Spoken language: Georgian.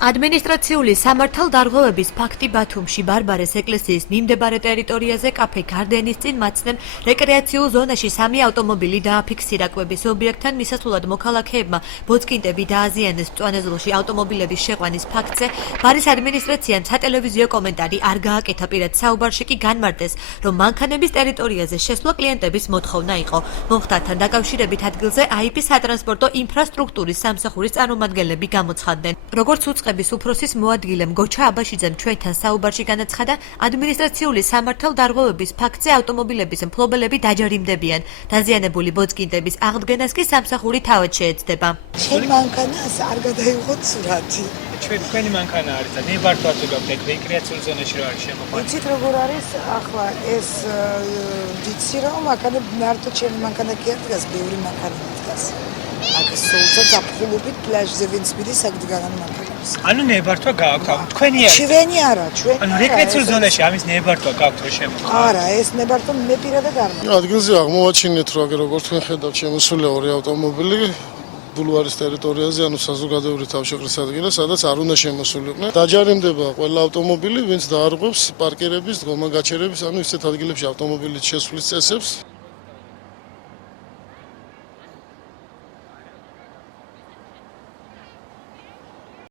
ადმინისტრაციული სამართალდარღვევების ფაქტი ბათუმში ბარბარეს ეკლესიის მიმდებარე ტერიტორიაზე კაფე გარდენის წინ მაცნემ რეკრეაციულ ზონაში 3 ავტომობილი დააფიქსირა. კვების ობიექტთან მისასვლელად მოქალაქეებმა ბოძკინტები დააზიანეს. მწვანე ავტომობილების შეყვანის ფაქტზე ბარის ადმინისტრაციამ სატელევიზიო კომენტარი არ გააკეთა. პირად საუბარში კი განმარტეს, რომ მანქანების ტერიტორიაზე შესვლა კლიენტების მოთხოვნა იყო. მომხდართან დაკავშირებით ადგილზე IP სატრანსპორტო ინფრასტრუქტურის სამსახურის წარმომადგენლები გამოცხადდნენ. როგორც უწყების უფროსის მოადგილემ გოჩა აბაშიძემ ჩვენთან საუბარში განაცხადა, ადმინისტრაციული სამართალდარღვევების ფაქტზე ავტომობილების მფლობელები დაჯერიმდებიან. დაზიანებული ბოძკინტების აღდგენას კი სამსახური თავად შეეცდება. შენ მანქანას არ გადაიღოთ სურათი. ჩვენი მანქანა არის და ნებართვაც გვაქვს რეკრეაციულ ზონაში რა არის შემოყვანილი. იცით როგორ არის ახლა ეს ვიცი რომ მანქანები მარტო ჩემი მანქანა კი არ დგას, ბევრი მანქანა დგას. აქ სულთა დაფხულობით პლაჟზე ვინც მიდის აქ დგანან მანქანებს. ანუ ნებართვა გააქვთ, თქვენი არის. ჩვენი არა, ჩვენი. ანუ რეკრეაციულ ზონაში ამის ნებართვა გააქვთ რომ შემოყვანილი. არა, ეს ნებართვა მე პირადად არ მაქვს. ადგილზე აღმოვაჩინეთ რომ როგორც თქვენ ხედავთ შემოსულია 2 ავტომობილი ბულვარის ტერიტორიაზე, ანუ საზოგადოებრივი თავშეყრის ადგილას, სადაც არ უნდა შემოსულიყვნენ. დაჯარიმდება ყველა ავტომობილი, ვინც დაარღვევს პარკირების, დგომა-გაჩერების, ანუ ისეთ ადგილებში ავტომობილით შესვლის წესებს.